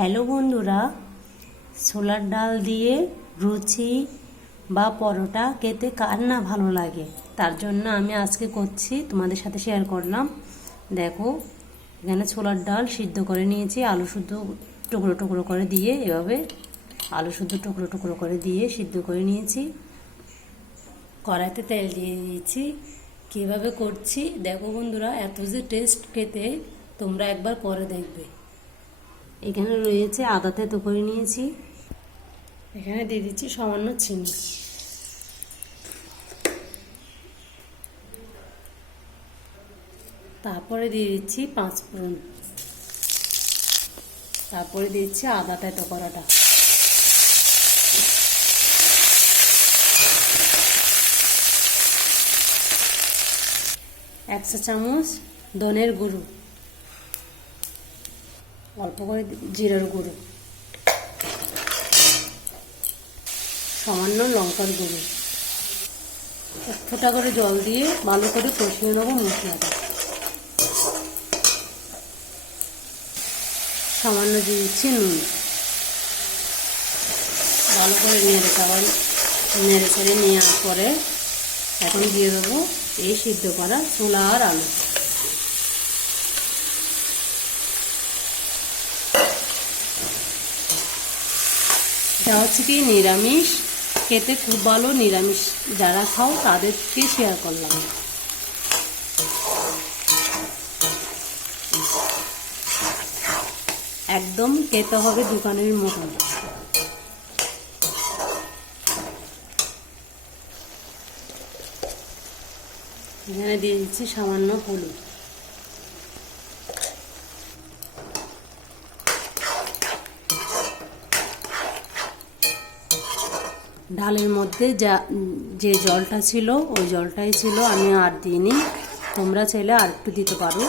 Hello বন্ধুরা, ছোলার ডাল দিয়ে লুচি বা পরোটা খেতে কার না ভালো লাগে। তার জন্য আমি আজকে করছি, তোমাদের সাথে শেয়ার করলাম। দেখো, এখানে ছোলার ডাল সিদ্ধ করে নিয়েছি, আলু শুদ্ধ টুকরো টুকরো করে দিয়ে, এভাবে আলু শুদ্ধ টুকরো টুকরো করে দিয়ে সিদ্ধ করে নিয়েছি। কড়াইতে তেল দিয়ে দিয়েছি। কীভাবে করছি দেখো বন্ধুরা, এত যে টেস্ট খেতে, তোমরা একবার করে দেখবে। এখানে রয়েছে আদা থেতো করে নিয়েছি। এখানে দিয়ে দিচ্ছি সামান্য চিনি। তারপরে দিয়ে দিচ্ছি 5 ফোড়ন। তারপরে দিয়ে দিচ্ছি আদা থেতো করাটা। এক চা চামচ ধনের গুঁড়ো, অল্প করে জিরার গুঁড়ো, সামান্য লঙ্কার গুঁড়ো। এক ফোঁটা করে জল দিয়ে ভালো করে কষিয়ে নেবো মশলাটা। সামান্য দিয়ে দিচ্ছি নুন। ভালো করে নেড়ে ছেড়ে নেওয়ার পরে এখন দিয়ে দেবো এই সিদ্ধ করা ছোলা আর আলু। এটা হচ্ছে কি নিরামিষ, খেতে খুব ভালো। নিরামিষ যারা খাও তাদেরকে শেয়ার করলাম। একদম খেতে হবে দোকানের মতন। এখানে দিয়ে দিচ্ছি সামান্য হলুদ। ডালের মধ্যে যে জলটা ছিল ওই জলটাই ছিল, আমি আর দিইনি। তোমরা চাইলে আর একটু দিতে পারো।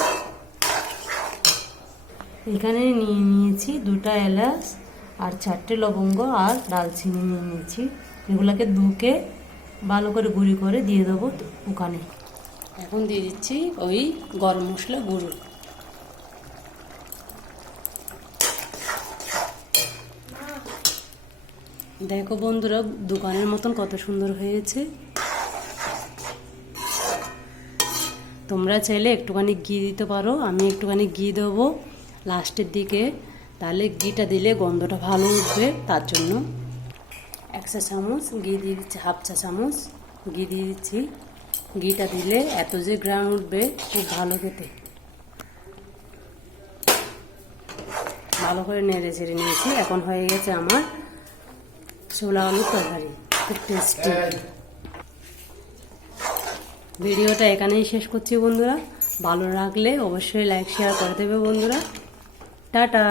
এখানে নিয়ে নিয়েছি 2টা এলাচ আর 4টে লবঙ্গ আর দালচিনি নিয়ে নিয়েছি। এগুলোকে ধুকে ভালো করে গুঁড়ি করে দিয়ে দেবো ওখানে। এখন দিয়ে দিচ্ছি ওই গরম মশলা গুঁড়ো। দেখো বন্ধুরা, দোকানের মতন কত সুন্দর হয়েছে। তোমরা চাইলে একটুখানি ঘি দিতে পারো। আমি একটুখানি ঘি দেবো লাস্টের দিকে, তাহলে ঘিটা দিলে গন্ধটা ভালো উঠবে। তার জন্য 1 চা চামচ ঘি দিয়ে দিচ্ছি, 1/2 চা চামচ ঘি দিয়ে দিচ্ছি। ঘিটা দিলে এত যে গ্রাম উঠবে, খুব ভালো খেতে। ভালো করে নেড়ে চেড়ে নিয়েছি। এখন হয়ে গেছে আমার ছোলা আলুর তরকারি, খুব টেস্টি। ভিডিওটা এখানেই শেষ করছি বন্ধুরা। ভালো লাগলে অবশ্যই লাইক শেয়ার করে দেবে বন্ধুরা। টাটা।